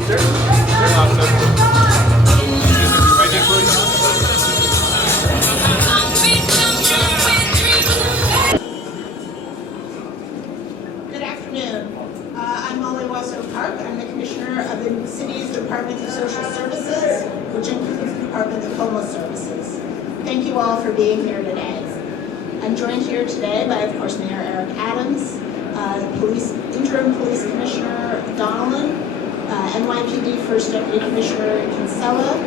Good afternoon. I'm I'm the Commissioner of the City's Department of Social Services, which includes the Department of Homeless Services. Thank you all for being here today. I'm joined here today by, of course, Mayor Eric Adams, Interim Police Commissioner Donlan, NYPD First Deputy Commissioner Kinsella,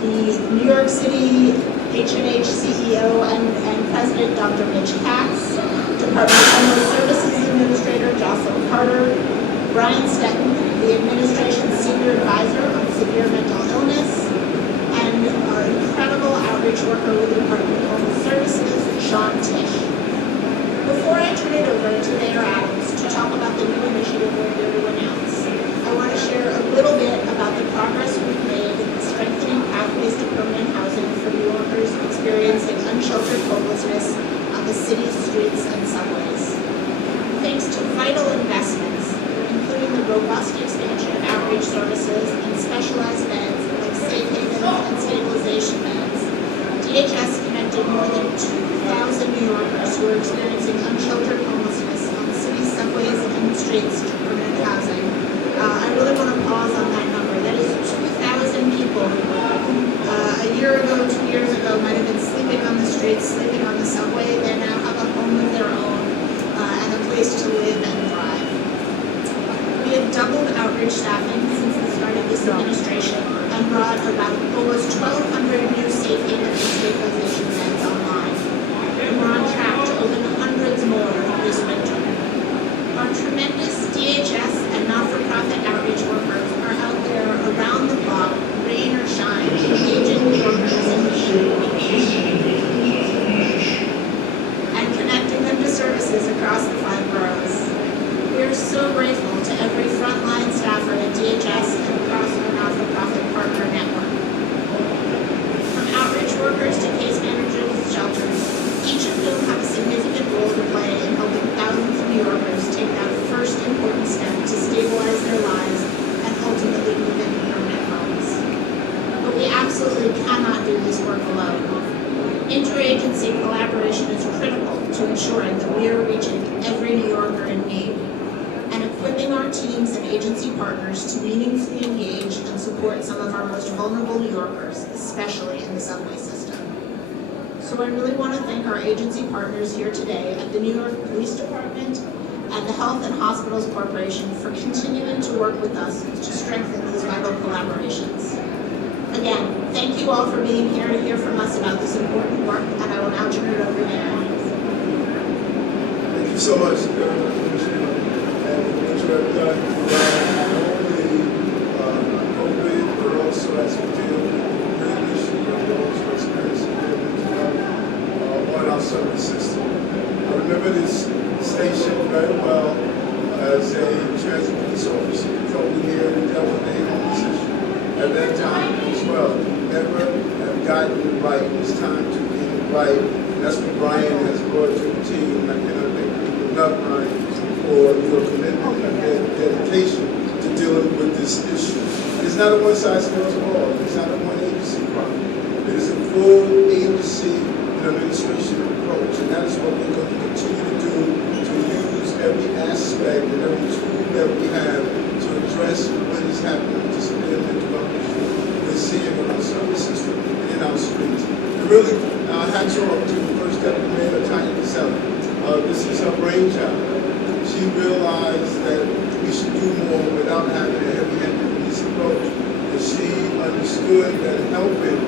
the New York City H&H CEO and President Dr. Mitch Katz, Department of Homeless Services Administrator Jocelyn Carter, Brian Stetton, the Administration's Senior Advisor on Severe Mental Illness, and our incredible outreach worker with the Department of Homeless Services, Sean Tisch. Before I turn it over to Mayor Adams to talk about the new initiative we're here to announce, I want to share a little bit about the progress we've made in strengthening pathways to permanent housing for New Yorkers experiencing unsheltered homelessness on the city's streets and subways. Thanks to vital investments, including the robust expansion of outreach services and specialized beds like safe havens and stabilization beds, DHS connected more than 2,000 New Yorkers who are experiencing unsheltered homelessness on the city's subways and streets to permanent housing. I really want to pause on that number. That is 2,000 people who a year ago, 2 years ago, might have been sleeping on the streets, sleeping on the subway. They now have a home of their own and a place to live and thrive. We have doubled outreach staffing since the start of this administration and brought about almost 1,200 new safe haven and stabilization beds online. And we're on track to open hundreds more this winter. Our tremendous DHS and not-for-profit outreach workers are out there around the clock, rain or shine, engaging New Yorkers in need and connecting them to services across the 5 boroughs. We are so grateful to every frontline staffer at DHS and across our not-for-profit partner network. From outreach workers to case managers of shelters, each of whom have a significant role to play in helping thousands of New Yorkers take that first important step to stabilize their lives and ultimately move into permanent homes. But we absolutely cannot do this work alone. Interagency collaboration is critical to ensuring that we are reaching every New Yorker in need and equipping our teams and agency partners to meaningfully engage and support some of our most vulnerable New Yorkers, especially in the subway system. So I really want to thank our agency partners here today at the New York Police Department and the Health and Hospitals Corporation for continuing to work with us to strengthen these vital collaborations. Again, thank you all for being here to hear from us about this important work, and I will now turn it over to Mayor. Thank you so much, Commissioner. And what you have done not only COVID, but also as we deal with the real issue of those who are experiencing on our service system. I remember this station very well as a transit police officer. Over here, we dealt with the homeless issue at that time as well. Never have gotten it right. It's time to get it right. And that's what Brian has brought to the team. I cannot thank you enough, Brian, for your commitment and dedication to dealing with this issue. It's not a one-size-fits-all. It's not a one-agency problem. It is a full agency and administration approach, and that is what we're going to continue to do, to use every aspect and every tool that we have to address what is happening with this mental health issue we're seeing in our service system and in our streets. And really, hats off to the First Deputy Mayor, Tanya Kinsella. This is her brainchild. She realized that we should do more without having a heavy-handed police approach. And she understood that helping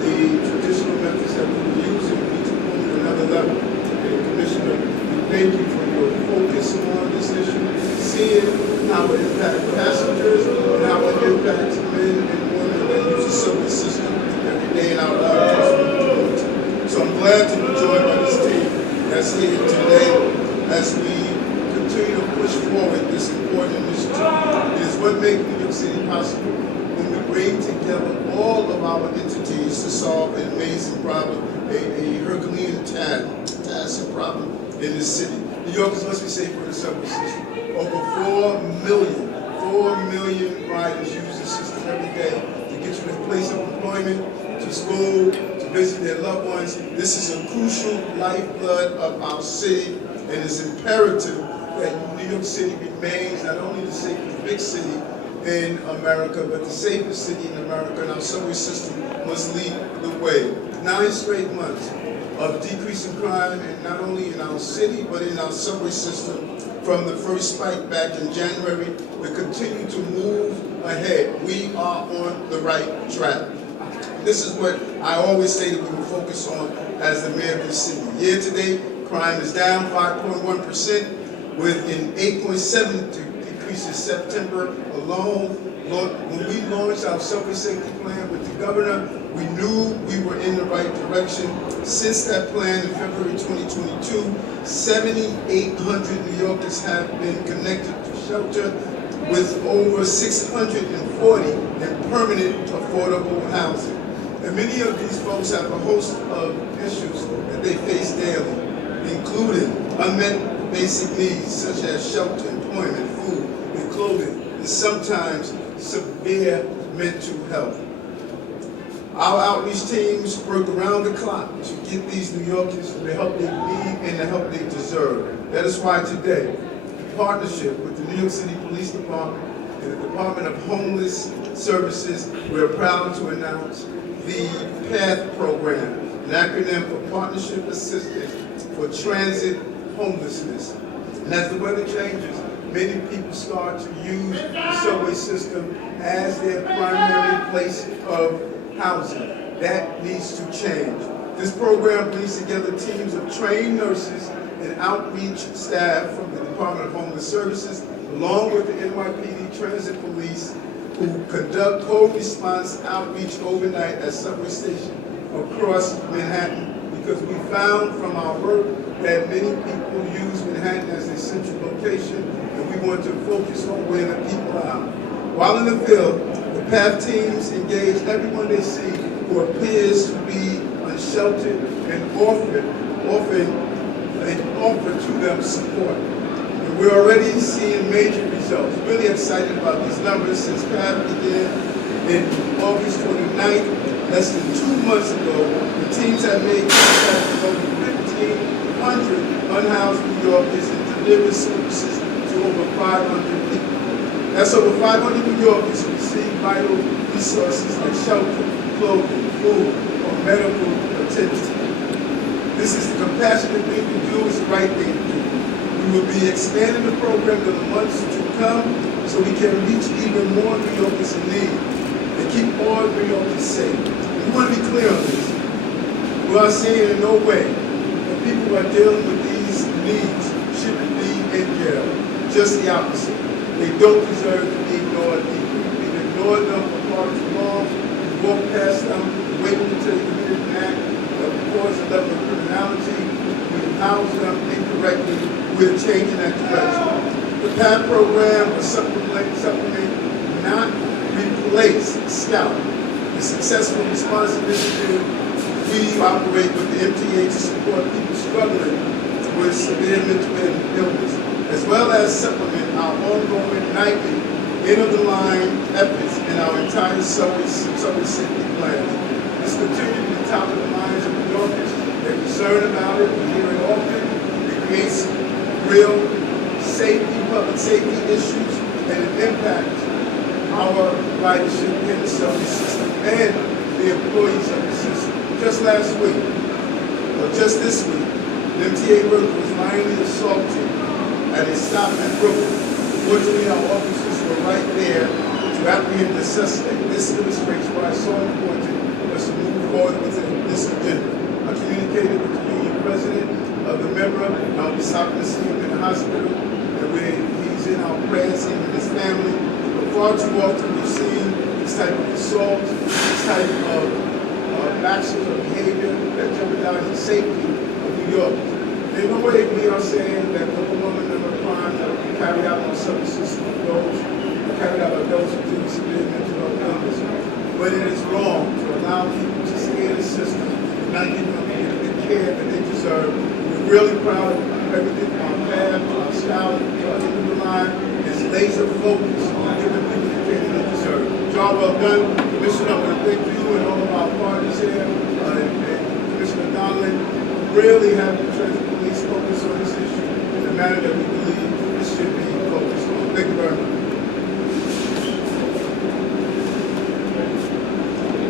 the traditional methods that we were using need to move to another level. And Commissioner, we thank you for your focus on this issue, seeing how it impacts passengers and how it impacts men and women that use the subway system every day in our lives. So I'm glad to be joined by this team that's here today as we continue to push forward this important initiative. It is what makes New York City possible when we bring together all of our entities to solve an amazing problem, a Herculean task and problem in this city. New Yorkers must be safe for the subway system. Over 4 million employment, to school, to visit their loved ones. This is a crucial lifeblood of our city, and it's imperative that New York City remains not only the safest big city in America, but the safest city in America, and our subway system must lead the way. 9 straight months of decreasing crime, and not only in our city, but in our subway system. From the first spike back in January, we continue to move ahead. We are on the right track. This is what I always say that we will focus on as the mayor of the city. Year to date, crime is down 5.1%, with an 8.7% decrease in September alone. When we launched our subway safety plan with the governor, we knew we were in the right direction. Since that plan in February 2022, 7,800 New Yorkers have been connected to shelter, with over 640 in permanent affordable housing. And many of these folks have a host of issues that they face daily, including unmet basic needs such as shelter, employment, food, and clothing, and sometimes severe mental health. Our outreach teams work around the clock to get these New Yorkers the help they need and the help they deserve. That is why today, in partnership with the New York City Police Department and the Department of Homeless Services, we are proud to announce the PATH program, an acronym for Partnership Assistance for Transit Homelessness. And as the weather changes, many people start to use the subway system as their primary place of housing. That needs to change. This program brings together teams of trained nurses and outreach staff from the Department of Homeless Services, along with the NYPD Transit Police, who conduct co-response outreach overnight at subway stations across Manhattan, because we found from our work that many people use Manhattan as their central location, and we want to focus on where the people are. While in the field, the PATH teams engage everyone they see who appears to be unsheltered and offer to them support. And we're already seeing major results. Really excited about these numbers since PATH began in August 29th. Less than 2 months ago, the teams have made contact with over 1,500 unhoused New Yorkers and delivered services to over 500 people. That's over 500 New Yorkers who receive vital resources like shelter, clothing, food, or medical attention. This is the compassionate thing to do, is the right thing to do. We will be expanding the program in the months to come so we can reach even more New Yorkers in need and keep all New Yorkers safe. We want to be clear on this. We are saying in no way that people who are dealing with these needs should be in jail. Just the opposite. They don't deserve to be ignored either. We've ignored them for far too long. We walked past them, waited until they committed an act that would cause a level of criminality. We housed them incorrectly. We're changing that direction. The PATH program will supplement, not replace SCOUT. The Successful Response Initiative, we operate with the MTA to support people struggling with severe mental illness, as well as supplement our ongoing nightly end-of-the-line efforts in our entire subway safety plan. This continues to be top of the minds of New Yorkers. They're concerned about it. We hear it often. It creates real public safety issues, and it impacts our ridership in the subway system and the employees of the system. Just last week, or just this week, the MTA worker was violently assaulted at a stop in Brooklyn. Fortunately, our officers were right there to apprehend the suspect. This illustrates why it's so important for us to move forward with this agenda. I communicated with the union president of the member, and I'll be stopping to see him in the hospital, and he's in our prayers, him and his family. But far too often we've seen this type of assault, this type of actions or behavior that jeopardize the safety of New York. In no way we are saying that the overwhelming number of crimes that are carried out in the subway system are carried out by those who do severe mental health illness. But it is wrong to allow people to stay in the system and not give them the care that they deserve. We're really proud of everything our PATH, our SCOUT, our end of the line is laser focused on giving people the care that they deserve. Job well done. Commissioner, I want to thank you and all of our partners here, and Commissioner Donlan, who really have the Treasury Police focus on this issue in the manner that we believe it should be focused on. Thank you very much.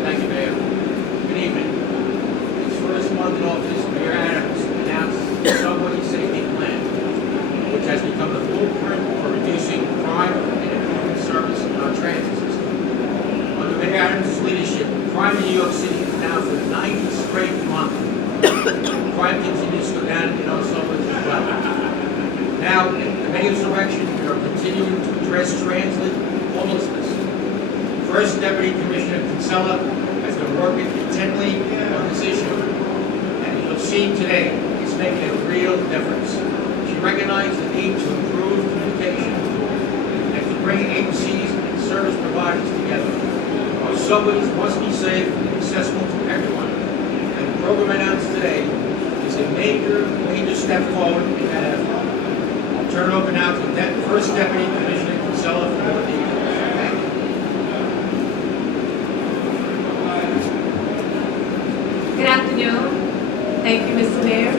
Thank you, Mayor. Good evening. His first month in office, Mayor Adams announced the subway safety plan, which has become the blueprint for reducing crime and improving service in our transit system. Under Mayor Adams' leadership, crime in New York City is now for the 9th straight month. Crime continues to go down in our suburbs as well. Now, in the mayor's direction, we are continuing to address transit homelessness. First Deputy Commissioner Kinsella has been working intently on this issue, and you'll see today it's making a real difference. She recognized the need to improve communication and to bring agencies and service providers together. Our subways must be safe and accessible to everyone, and the program announced today is a major step forward in that effort. I'll turn it over now to First Deputy Commissioner Kinsella for more details. Thank you. Good afternoon. Thank you, Mr. Mayor.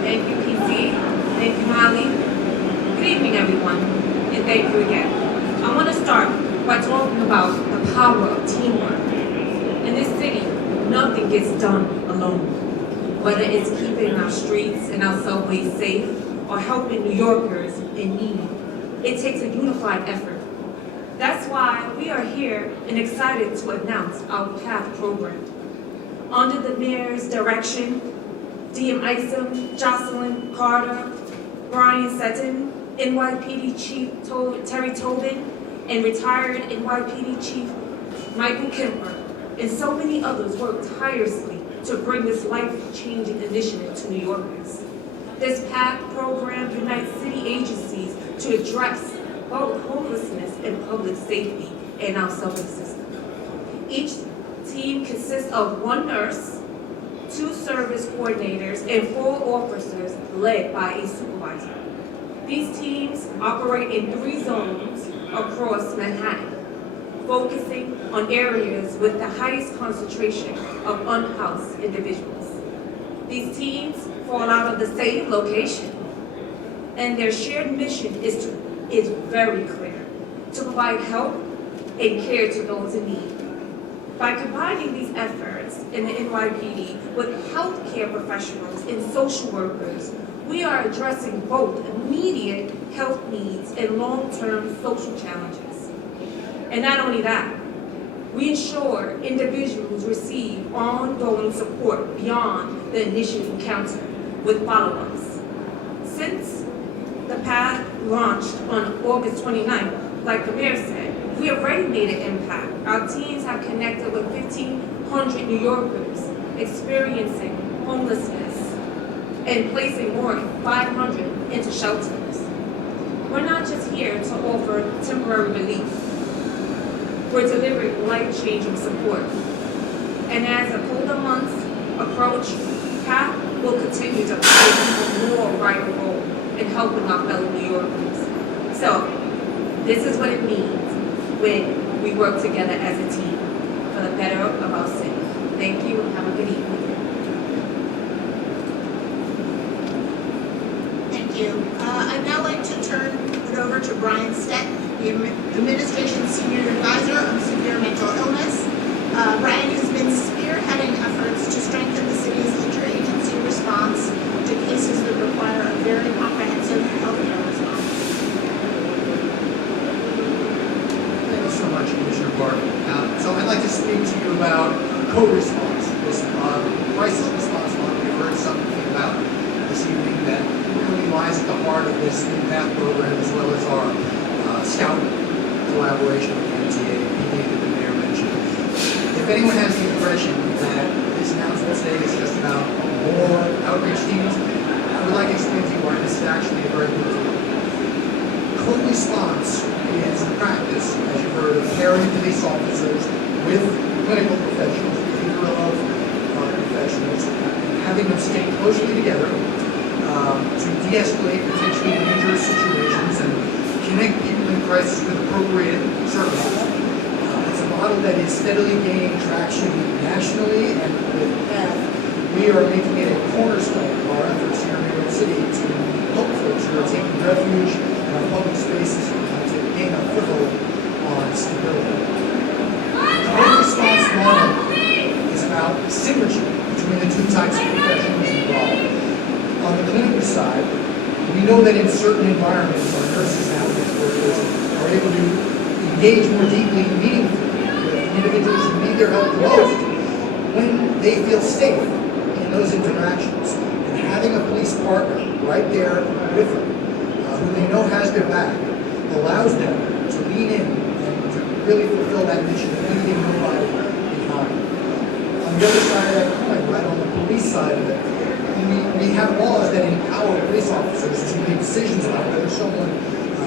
Thank you, PC. Thank you, Molly. Good evening, everyone. And thank you again. I want to start by talking about the power of teamwork. In this city, nothing gets done alone. Whether it's keeping our streets and our subways safe or helping New Yorkers in need, it takes a unified effort. That's why we are here and excited to announce our PATH program. Under the mayor's direction, DM Isom, Jocelyn Carter, Brian Sutton, NYPD Chief Terry Tobin, and retired NYPD Chief Michael Kemper, and so many others worked tirelessly to bring this life-changing initiative to New Yorkers. This PATH program unites city agencies to address both homelessness and public safety in our subway system. Each team consists of 1 nurse, 2 service coordinators, and 4 officers led by a supervisor. These teams operate in 3 zones across Manhattan, focusing on areas with the highest concentration of unhoused individuals. These teams fall out of the same location, and their shared mission is very clear: to provide help and care to those in need. By combining these efforts in the NYPD with healthcare professionals and social workers, we are addressing both immediate health needs and long-term social challenges. And not only that, we ensure individuals receive ongoing support beyond the initial encounter with follow-ups. Since the PATH launched on August 29th, like the mayor said, we have already made an impact. Our teams have connected with 1,500 New Yorkers experiencing homelessness and placing more than 500 into shelters. We're not just here to offer temporary relief. We're delivering life-changing support. And as the colder months approach, PATH will continue to play an even more vital role in helping our fellow New Yorkers. So, this is what it means when we work together as a team for the better of our city. Thank you and have a good evening. Thank you. I'd now like to turn it over to Brian Stetton, the Administration's Senior Advisor on Severe Mental Illness. Brian has been spearheading efforts to strengthen the city's interagency response to cases that require a very comprehensive healthcare response. Thank you so much, Commissioner Barton. So I'd like to speak to you about co-response, this crisis response model we've heard something about this evening that really lies at the heart of this new PATH program, as well as our scout collaboration with the MTA that the mayor mentioned. If anyone has the impression that this announcement today is just about more outreach teams, I would like to explain to you why this is actually a very good tool. Co-response is the practice, as you've heard, of pairing police officers with clinical professionals, behavioral health professionals, and having them stay closely together to de-escalate potentially dangerous situations and connect people in crisis with appropriate services. It's a model effort that is steadily gaining traction nationally, and with PATH, we are making it a cornerstone of our efforts here in New York City to help folks who are taking refuge in our public spaces to gain a foothold on stability. Our response model is about synergy between the two types of professionals involved. On the clinical side, we know that in certain environments, our nurses and outreach workers are able to engage more deeply and meaningfully with individuals who need their help the most when they feel safe in those interactions. And having a police partner right there with them, who they know has their back, allows them to lean in and to really fulfill that mission of leaving nobody behind. On the other side of that coin, right on the police side of it, we have laws that empower police officers to make decisions about whether someone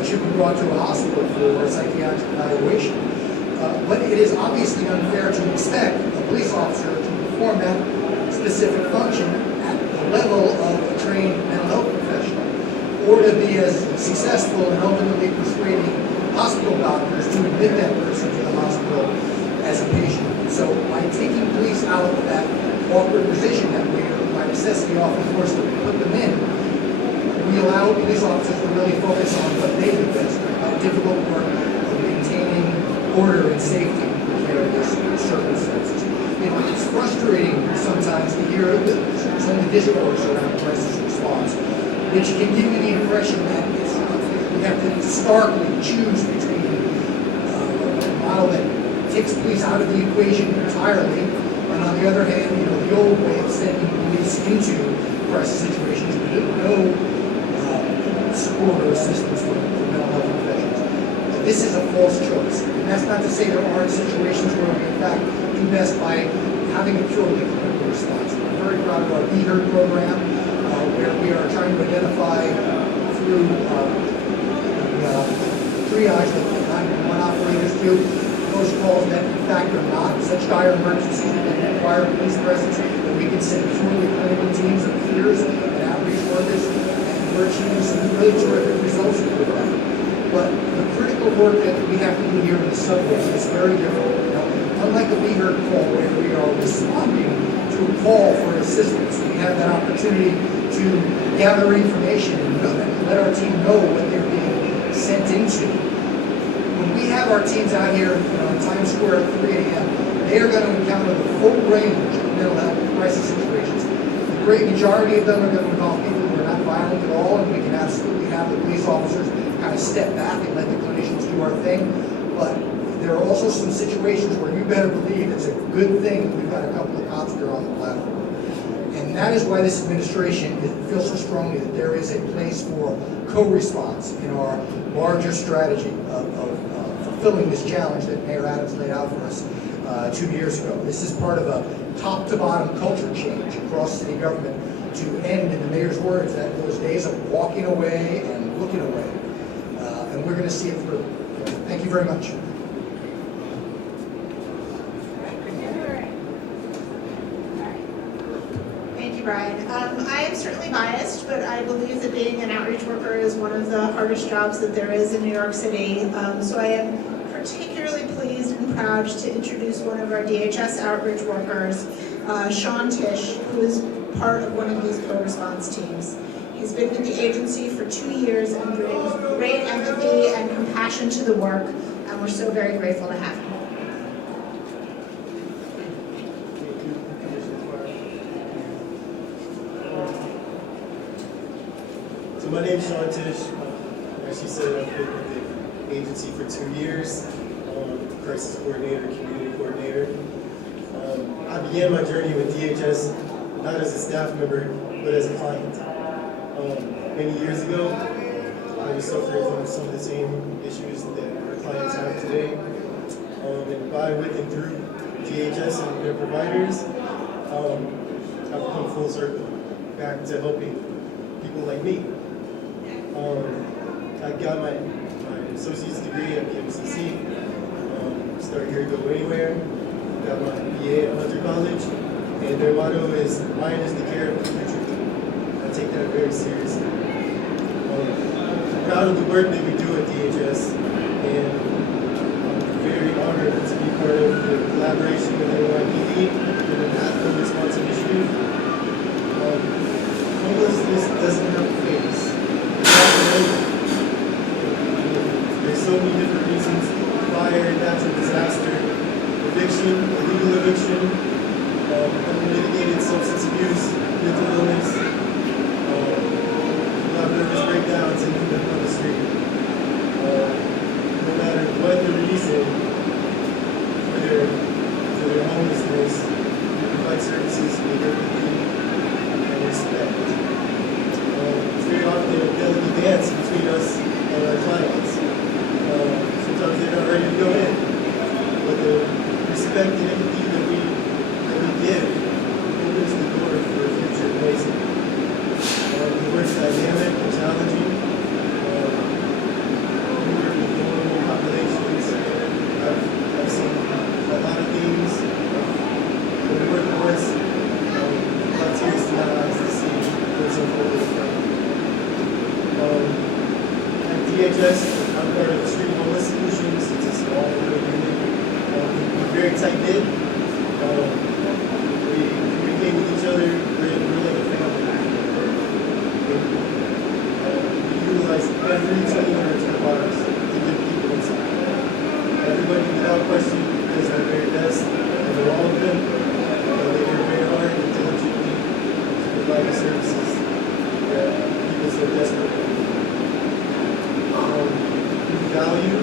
should be brought to a hospital for psychiatric evaluation. But it is obviously unfair to expect a police officer to perform that specific function at the level of a trained mental health professional, or to be as successful in ultimately persuading hospital doctors to admit that person to the hospital as a patient. So by taking police out of that awkward position that we are by necessity often forced to put them in, we allow police officers to really focus on what they do best, that difficult work of maintaining order and safety in precarious circumstances. You know, it's frustrating sometimes to hear some of the discourse around crisis response, which can give you the impression that we have to starkly choose between a model that takes police out of the equation entirely, and on the other hand, you know, the old way of sending police into crisis situations with no support or assistance for mental health professionals. This is a false choice. And that's not to say there aren't situations where we in fact do best by having a purely clinical response. We're very proud of our Be Heard program, where we are trying to identify through triage that 911 operators do those calls that in fact are not such dire emergencies that require police presence, that we can send purely clinical teams of peers and outreach workers, and we're achieving some really terrific results with that. But the critical work that we have to do here in the subway is very different. You know, unlike the Be Heard call, where we are responding to a call for assistance, we have that opportunity to gather information and let our team know what they're being sent into. When we have our teams out here, you know, in Times Square at 3 a.m., they are going to encounter the full range of mental health crisis situations. The great majority of them are going to involve people who are not violent at all, and we can absolutely have the police officers kind of step back and let the clinicians do our thing. But there are also some situations where you better believe it's a good thing we've got a couple of cops there on the platform. And that is why this administration feels so strongly that there is a place for co-response in our larger strategy of fulfilling this challenge that Mayor Adams laid out for us 2 years ago. This is part of a top-to-bottom culture change across city government to end, in the mayor's words, that those days of walking away and looking away. And we're going to see it through. Thank you very much. Thank you, Brian. I am certainly biased, but I believe that being an outreach worker is one of the hardest jobs that there is in New York City. So I am particularly pleased and proud to introduce one of our DHS outreach workers, Sean Tisch, who is part of one of these co-response teams. He's been with the agency for 2 years and brings great empathy and compassion to the work, and we're so very grateful to have him. So my name is Sean Tisch. As she said, I've been with the agency for 2 years, crisis coordinator, community coordinator. I began my journey with DHS not as a staff member, but as a client. Many years ago, I was suffering from some of the same issues that our clients have today. And by, with, and through DHS and their providers, I've come full circle back to helping people like me. I got my associate's degree at PMCC, started here to go anywhere, got my BA at Hunter College, and their motto is, mine is the care of the future. I take that very seriously. I'm proud of the work that we do at DHS, and I'm very honored to be part of the collaboration with NYPD and the National Response Initiative. Homelessness doesn't have a face. There's so many different reasons: fire, natural disaster, eviction, illegal eviction, unmitigated substance abuse, mental illness, people have nervous breakdowns and end up on the street. No matter what the reason for their homelessness, we provide services with empathy and respect. It's very often a delicate dance between us and our clients. Sometimes they're not ready to go in, but the respect and empathy that we give opens the door for a future amazing. The work's dynamic and challenging. We work with vulnerable populations. I've seen a lot of things. When we work with us, a lot of tears in my eyes to see what's unfolding in front of me. At DHS, I'm part of the Street Homeless Solutions. It's a small little unit. We're very tight-knit. We communicate with each other. We're like a family. We utilize every tool in our toolbox to get people inside. Everybody, without question, does their very best, and for all of them, they work very hard and diligently to provide the services that people so desperately need. We value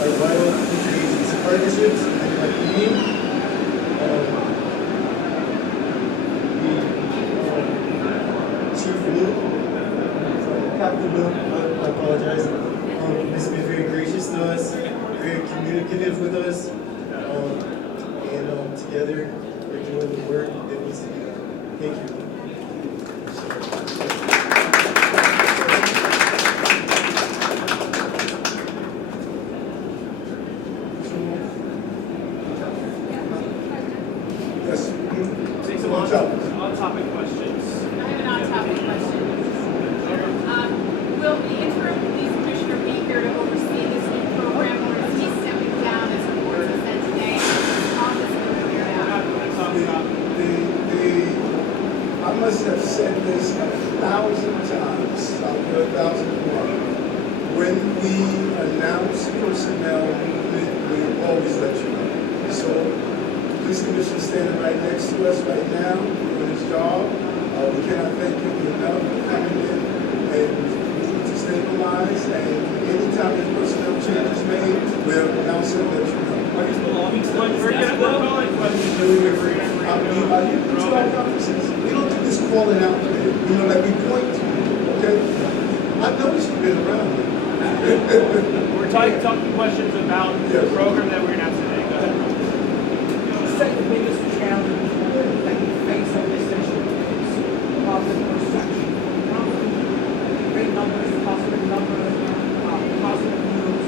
our vital interagency partnerships and our team. Chief Luke, Captain Luke, I apologize, has been very gracious to us, very communicative with us, and together we're doing the work that needs to be done. Thank you. Yes. Take some on-topic questions. I have an on-topic question. Will the interim police commissioner be here to oversee this new program, or is he stepping down as reports have said today? His office will figure it out. I must have said this 1,000 times, I'll do 1,001. When we announce personnel movement, we always let you know. So, police commissioner standing right next to us right now, doing his job. We cannot thank him enough for coming in and moving to stabilize. And anytime there's personnel changes made, we'll announce it and let you know. We're calling questions. Are you into our conferences? We don't do this calling out there. You know, like we point to you, okay? I've noticed you've been around here. We're talking questions about the program that we're announcing today. Go ahead. Say the biggest challenge that you face on this issue is public perception. Great numbers, positive numbers, positive news.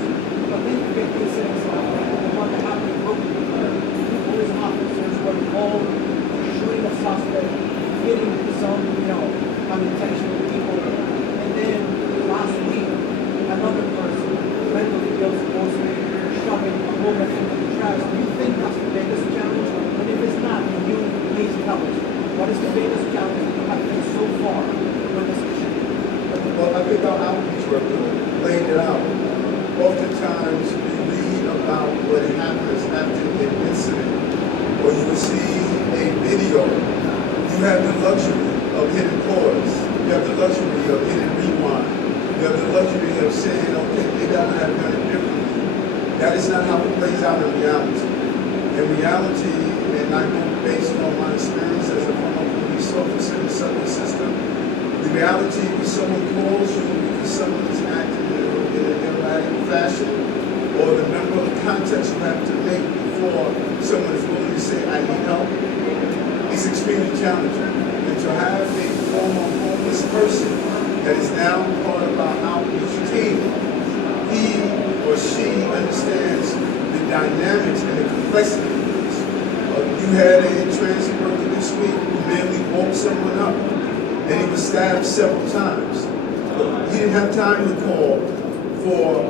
But then you get incidents like the one that happened in Brooklyn, where two police officers were involved in shooting a suspect, hitting some, unintentional people. And then last week, another person, mentally ill, supposedly shoving a woman into the trash. Do you think that's the biggest challenge? And if it's not, then you please tell us. What is the biggest challenge that you have faced so far with this issue? Well, I think our outreach work laid it out. Oftentimes, we read about what happens after an incident, or you will see a video. You have the luxury of hitting pause. You have the luxury of hitting rewind. You have the luxury of saying, okay, maybe I would have done it differently. That is not how it plays out in reality. In reality, and I know based on my experience as a former police officer in the Southern system, the reality is someone calls you because someone is acting in an erratic fashion, or the number of contacts you have to make before someone is willing to say, I need help, is extremely challenging. And to have a former homeless person that is now part of our outreach team, he or she understands the dynamics and the complexities. You had a transit worker this week who merely woke someone up, and he was stabbed several times. But he didn't have time to call for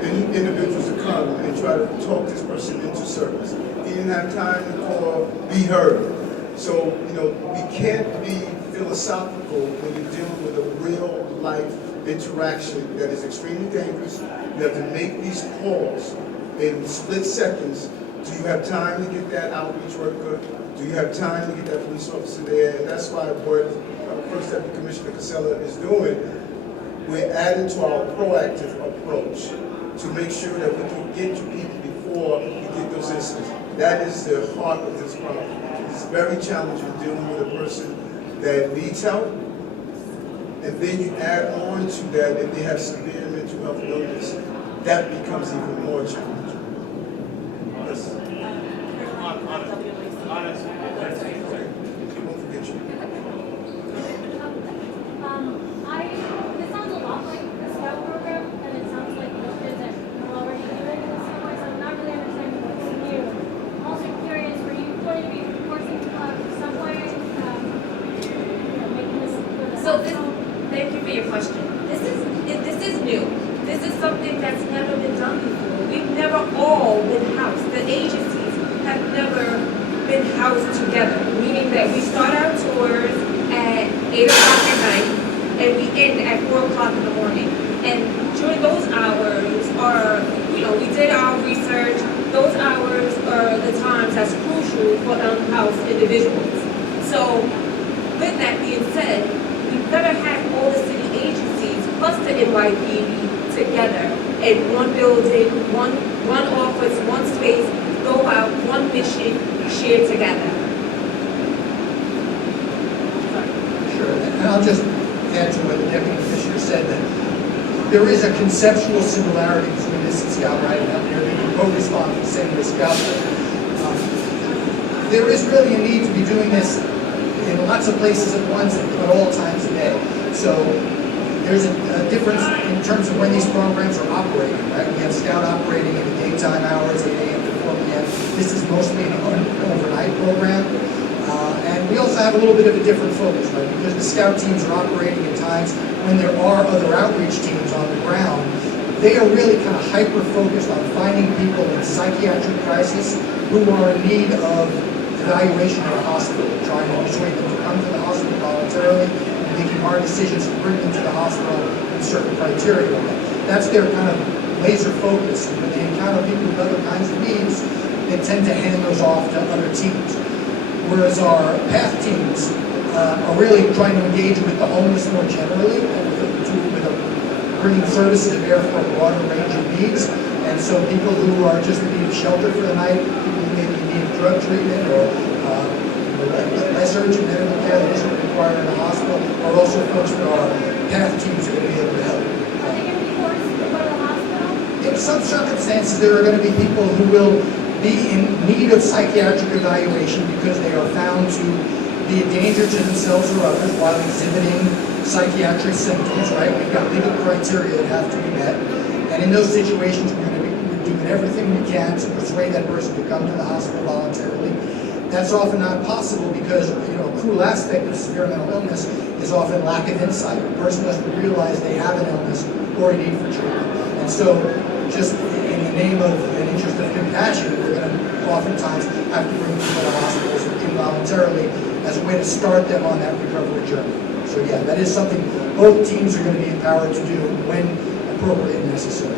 individuals to come and try to talk this person into service. He didn't have time to call, be heard. So, you know, we can't be philosophical when you're dealing with a real life interaction that is extremely dangerous. You have to make these calls in split seconds. Do you have time to get that outreach worker? Do you have time to get that police officer there? And that's why what First Deputy Commissioner Casella is doing, we're adding to our proactive approach to make sure that we can get to people before we get those incidents. That is the heart of this problem. It's very challenging dealing with a person that needs help, and then you add on to that if they have severe mental health illness, that becomes even more challenging. Yes. Won't forget you. This sounds a lot like the Scout program, and it sounds like the kids that are already doing it in some ways. I'm not really understanding what's new. I'm also curious, were you going to be forcing subway, making this for the So this, thank you for your question. This is new. This is something that's never been done before. We've never all been housed. The agencies have never been housed together, meaning that we start our tours at 8 o'clock at night and we end at 4 o'clock in the morning. And during those hours we did our research. Those hours are the times that's crucial for unhoused individuals. So with that being said, we better have all the city agencies plus the NYPD together in one building, one office, one space, go out, one mission, share together. Sure, and I'll just add to what the Deputy Commissioner said, that there is a conceptual similarity between this and Scout Riding out there. They can co-respond to the same as Scout. There is really a need to be doing this in lots of places at once and at all times a day. So there's a difference in terms of when these programs are operating, right? We have Scout operating in the daytime hours, 8 a.m. to 4 p.m. This is mostly an overnight program. And we also have a little bit of a different focus, right? Because the Scout teams are operating at times when there are other outreach teams on the ground. They are really kind of hyper-focused on finding people in psychiatric crisis who are in need of evaluation at a hospital, trying to persuade them to come to the hospital voluntarily, and making hard decisions to bring them to the hospital with certain criteria. That's their kind of laser focus. And when they encounter people with other kinds of needs, they tend to hand those off to other teams. Whereas our PATH teams are really trying to engage with the homeless more generally, bringing services to bear for a broader range of needs. And so people who are just in need of shelter for the night, people who may be in need of drug treatment or less urgent medical care that isn't required in a hospital, are also folks that our PATH teams are going to be able to help. Are they going to be forced to go to the hospital? In some circumstances, there are going to be people who will be in need of psychiatric evaluation because they are found to be a danger to themselves or others while exhibiting psychiatric symptoms, right? We've got legal criteria that have to be met. And in those situations, we're doing everything we can to persuade that person to come to the hospital voluntarily. That's often not possible because, a cruel aspect of severe mental illness is often lack of insight. The person doesn't realize they have an illness or a need for treatment. And so, just in the name of an interest of compassion, we're going to oftentimes have to bring people to hospitals involuntarily as a way to start them on that recovery journey. So yeah, that is something both teams are going to be empowered to do when appropriate and necessary.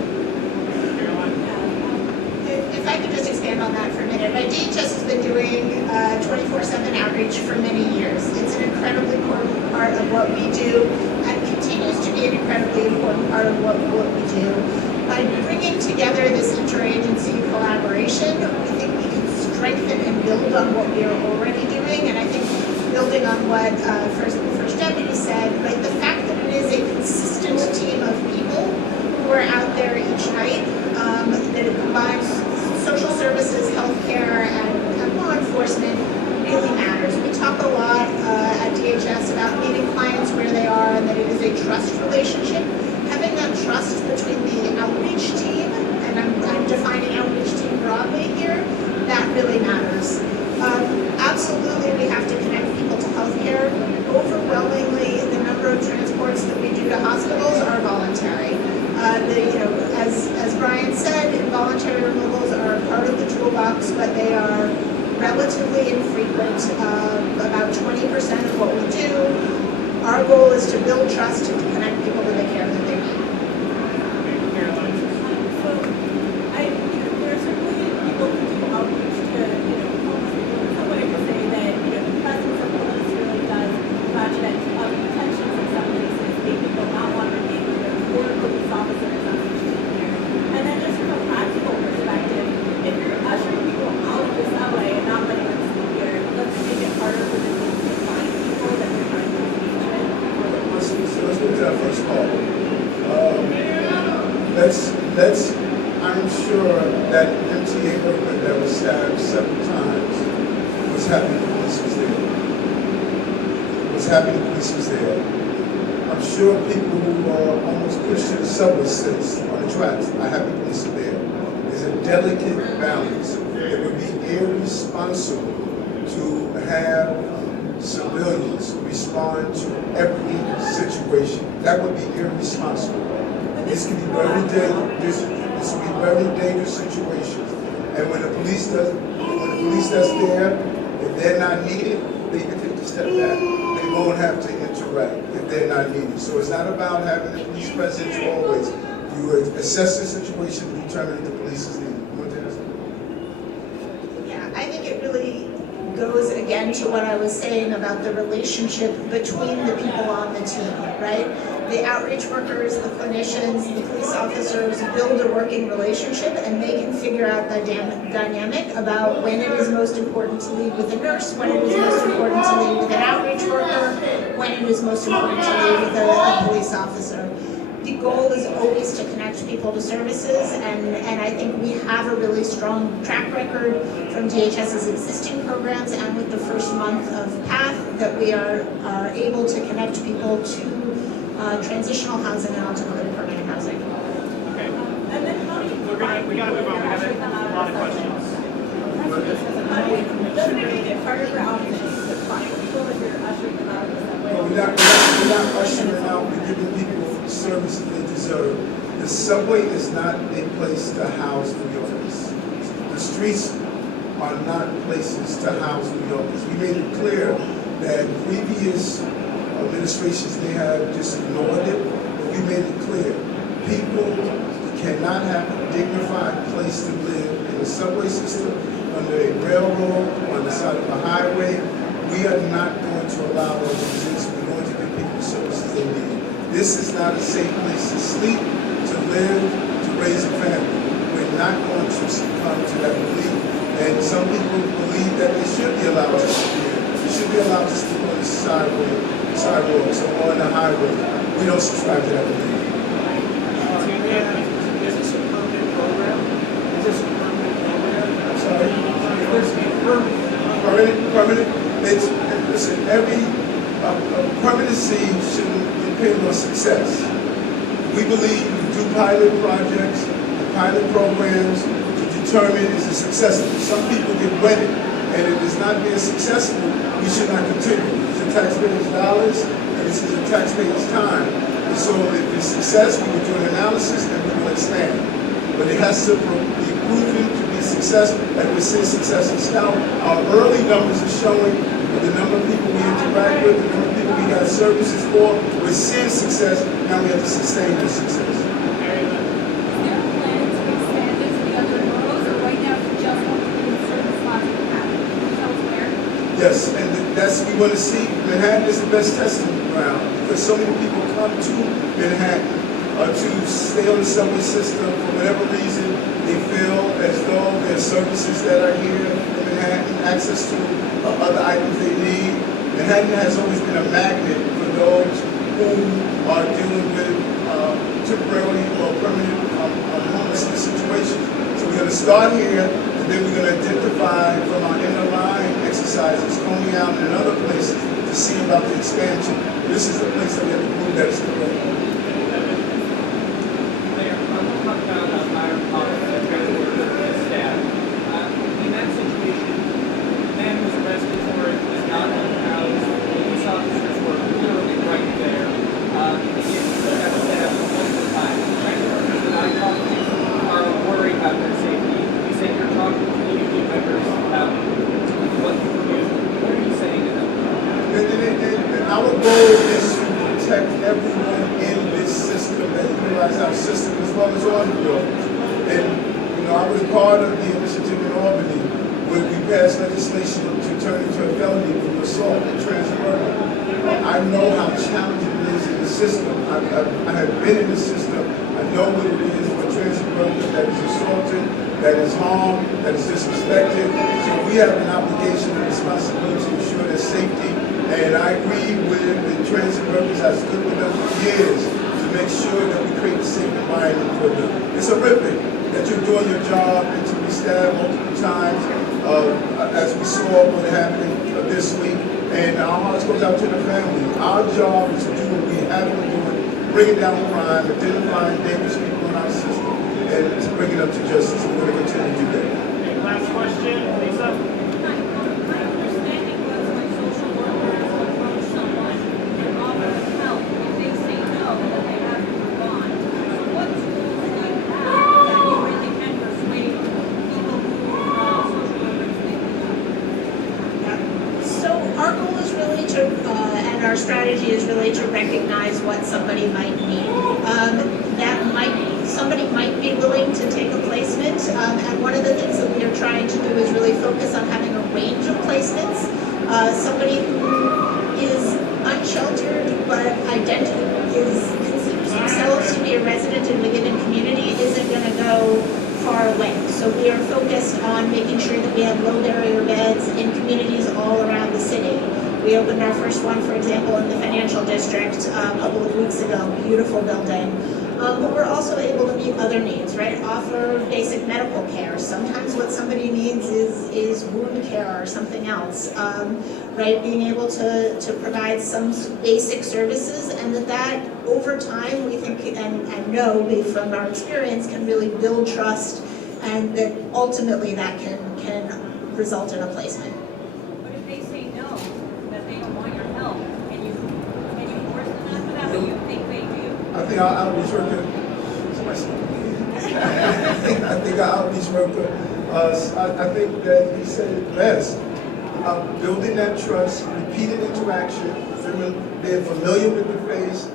If I could just expand on that for a minute. DHS has been doing 24/7 outreach for many years. It's an incredibly important part of what we do and continues to be an incredibly important part of what we do. By bringing together this interagency collaboration, we think we can strengthen and build on what we are already doing. And I think building on what First Deputy said, right, the fact that it is a consistent team of people who are out there each night, that it combines social services, healthcare, and law enforcement really matters. We talk a lot at DHS about meeting clients where they are and that it is a trust relationship. Having that trust between the outreach team, and I'm defining outreach team broadly here, that really matters. Absolutely, we have to connect people to healthcare. Overwhelmingly, the number of transports that we do to hospitals are voluntary. As Brian said, involuntary relatively infrequent, about 20% of what we do. Our goal is to build trust and to connect people to the care that they need. So, there are certainly people who do outreach to, homeless people. In some way, to say that, the presence of homeless really does ratchet up tensions in some cases, make people not want to remain here, or police officers on each team here. And then just from a practical perspective, if you're ushering people out of the subway and not letting them sleep here, let's make it harder for the teams to find people that they're trying to engage with. Let's go to that first call. I'm sure that MTA worker that was stabbed several times was happy the police was there. Was happy the police was there. I'm sure people who are almost pushed to the subway sits on the tracks are happy the police are there. There's a delicate balance. It would be irresponsible to have civilians respond to every situation. That would be irresponsible. This can be very dangerous. This can be very dangerous situations. And when the police that's there, if they're not needed, they can take a step back. They won't have to interact if they're not needed. So it's not about having the police presence always. You assess the situation and determine if the police is needed. You want to ask? Yeah, I think it really goes again to what I was saying about the relationship between the people on the team, right? The outreach workers, the clinicians, the police officers build a working relationship, and they can figure out the dynamic about when it is most important to lead with a nurse, when it is most important to lead with an outreach worker, when it is most important to lead with a police officer. The goal is always to connect people to services, and I think we have a really strong track record from DHS's existing programs and with the first month of PATH that we are able to connect people to transitional housing and ultimately permanent housing. Okay. And then how do you We gotta move on. We got a lot of questions. Doesn't it make it harder for outreach to find people if you're ushering them out of the subway? No, we're not ushering out. We're giving people the services they deserve. The subway is not a place to house New Yorkers. The streets are not places to house New Yorkers. We made it clear that previous administrations may have just ignored it, but we made it clear. People cannot have a dignified place to live in the subway system, under a railroad, on the side of a highway. We are not going to allow that to exist. We're going to give people the services they need. This is not a safe place to sleep, to live, to raise a family. We're not going to succumb to that belief. And some people believe that they should be allowed to sleep here. They should be allowed to sleep on the sidewalks or on the highway. We don't subscribe to that belief. Is this a permanent program? Is this a permanent program? I'm sorry? Is this a permanent? Permanent. Listen, every permanency shouldn't depend on success. We believe we do pilot projects and pilot programs to determine is it successful. Some people get wedded, and if it's not being successful, we should not continue. It's a taxpayer's dollars, and this is a taxpayer's time. And so if it's success, we will do an analysis and we will expand. But it has to be proven to be successful, like we're seeing success in Scout. Our early numbers are showing the number of people we interact with, the number of people we got services for. We're seeing success, now we have to sustain this success. Is there a plan to expand it to the other boroughs, or right now you just want to be in certain spots in Manhattan? Can you tell us where? Yes, and that's we want to see. Manhattan is the best testing ground because so many people come to Manhattan to stay on the subway system for whatever reason. They feel as though there are services that are here in Manhattan, access to other items they need. Manhattan has always been a magnet for those who are dealing with temporary or permanent homelessness situations. So we're going to start here, and then we're going to identify from our inner line exercises, going out in other places to see about the expansion. This is the place that we have to prove that it's correct. Mayor, I want to talk about higher policy and staff. In that situation, the man who was arrested for it was not on the house. Police officers were literally right there. He still got staff most of the time. Many workers that I talk to are worried about their safety. You said you're talking to community members about legislation to turn into a felony when you assault a transit worker. I know how challenging it is in the system. I have been in the system. I know what it is for a transit worker that is assaulted, that is harmed, that is disrespected. So we have an obligation and responsibility to ensure their safety. And I agree with the transit workers that stood with them for years to make sure that we create a safe environment for them. It's horrific that you're doing your job and to be stabbed multiple times, as we saw what happened this week. And our hearts goes out to the family. Our job is to do what we have been doing, bringing down crime, identifying dangerous people in our system, and to bring it up to justice. We're going to continue to do that. Okay, last question, Lisa. My understanding was when social workers approach someone and offer help, if they say no, then they have to move on. So what tools do you have that you really can persuade people who social workers think they So our goal is really to, and our strategy is really to recognize what somebody might need. Somebody might be willing to take a placement, and one of the things that we are trying to do is really focus on having a range of placements. Somebody who is unsheltered but considers themselves to be a resident in a given community isn't going to go far away. So we are focused on making sure that we have low barrier beds in communities all around the city. We opened our first one, for example, in the financial district a couple of weeks ago, beautiful building. But we're also able to meet other needs, right? Offer basic medical care. Sometimes what somebody needs is wound care or something else, right? Being able to provide some basic services, and that over time we think and know from our experience can really build trust, and that ultimately that can result in a placement. But if they say no, that they don't want your help, can you force them after that? What do you think they do? I think our outreach worker, I think our outreach worker, I think that he said it best. Building that trust, repeated interaction, being familiar with the face.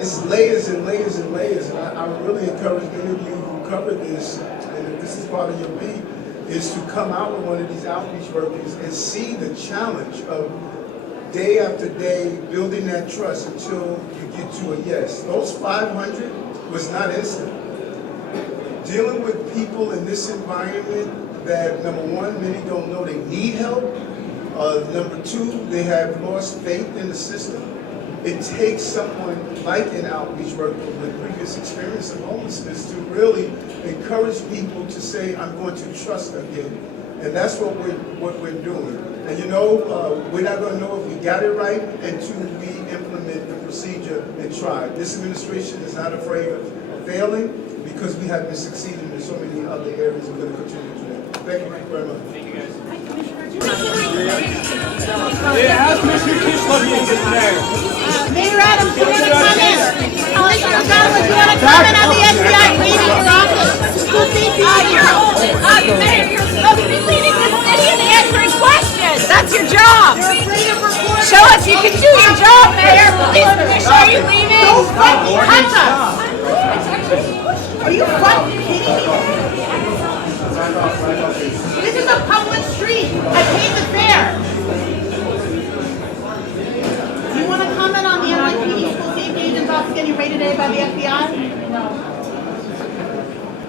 It's layers and layers and layers, and I really encourage any of you who cover this, and if this is part of your beat, is to come out with one of these outreach workers and see the challenge of day after day building that trust until you get to a yes. Those 500 was not instant. Dealing with people in this environment that, number one, many don't know they need help. Number two, they have lost faith in the system. It takes someone like an outreach worker with previous experience of homelessness to really encourage people to say, I'm going to trust again. And that's what we're doing. And you know, we're not going to know if we got it right until we implement the procedure and try. This administration is not afraid of failing because we have been succeeding in so many other areas. We're going to continue to do that. Thank you very much. Thank you, guys. Yeah, how's Commissioner Kish looking today? Mayor Adams, do you want to comment? Commissioner Donlan, do you want to comment on the FBI leaving your office? School safety. Mayor, you're supposed to be leading the city and answering questions. That's your job. Show us you can do your job, Mayor. Police Commissioner, are you leaving? Don't fucking touch us! Are you fucking kidding me?